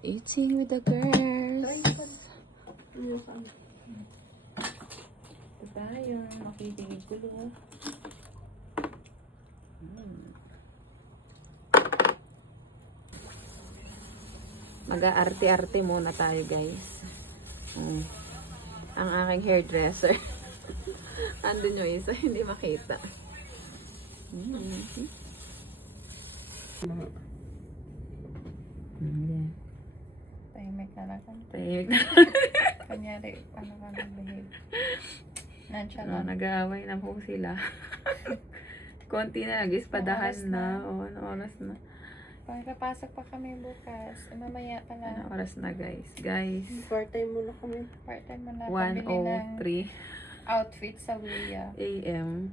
Eating with the girls. Ito tayo. Makitigig gulo. Mag-aarte-arte muna tayo, guys. Ang aking hairdresser. Andun yung isa, hindi makita. Tahimik na lang. Tahimik na. Kunyari, ano ka nag-behave. Nonchalant. Nag-aaway na po sila. Konti na, nag-ispadahan na. O, ano oras na? Pagkapasok pa kami bukas. Mamaya pa lang. Ano oras na, guys? Guys, Part-time muna kami. Part-time mo na pabili ng 1:03 outfit sa Wia. AM.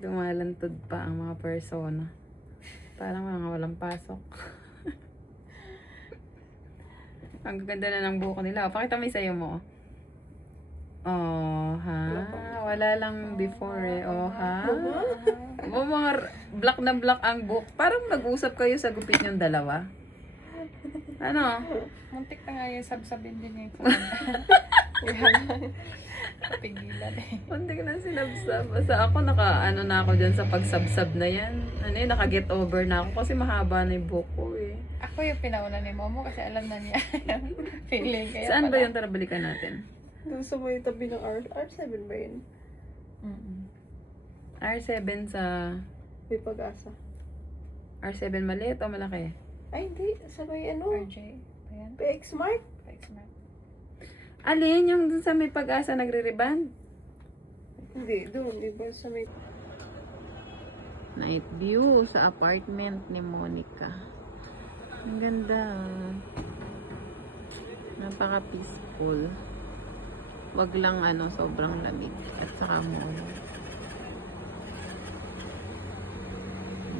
Lumalantod pa ang mga persona. Parang mga walang pasok. Ang ganda na ng buhok nila. Pakita mo yung sayo mo. Oh, ha? Wala lang before eh. Oh, ha? O, mga black na black ang buhok. Parang nag-usap kayo sa gupit yung dalawa. Ano? Muntik na nga yung sabsabin din yung pigilan eh. Hindi ko na sinabsab. Basta ako ano na ako dyan sa pagsabsab na yan. Ano yun, naka-get over na ako kasi mahaba na yung buhok ko eh. Ako yung pinauna ni Momo kasi alam na niya feeling. Kaya Saan ba pala- yung tara balikan natin? Doon sa may tabi ng R7 ba yun? R7 sa... May pag-asa. R7 maliit o malaki? Ay, hindi. Sa may ano? RJ. Ayan. PX Smart? Pa-exam. Alin? Yung dun sa may pag-asa nagre-reband? Hindi, doon. Di ba sa may... Night view sa apartment ni Monica. Ang ganda. Napaka-peaceful. Wag lang sobrang lamig. At saka mall.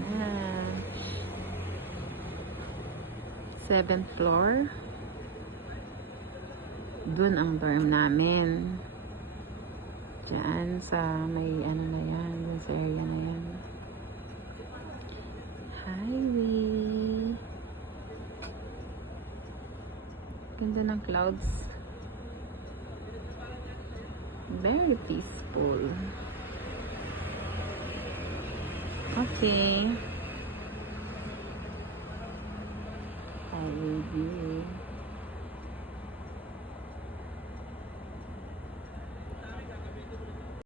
Ayan. 7th floor. Doon ang dorm namin. Diyan sa may na yan. Doon sa area na yan. Highway. Ganda ng clouds. Very peaceful. Okay. Highway view.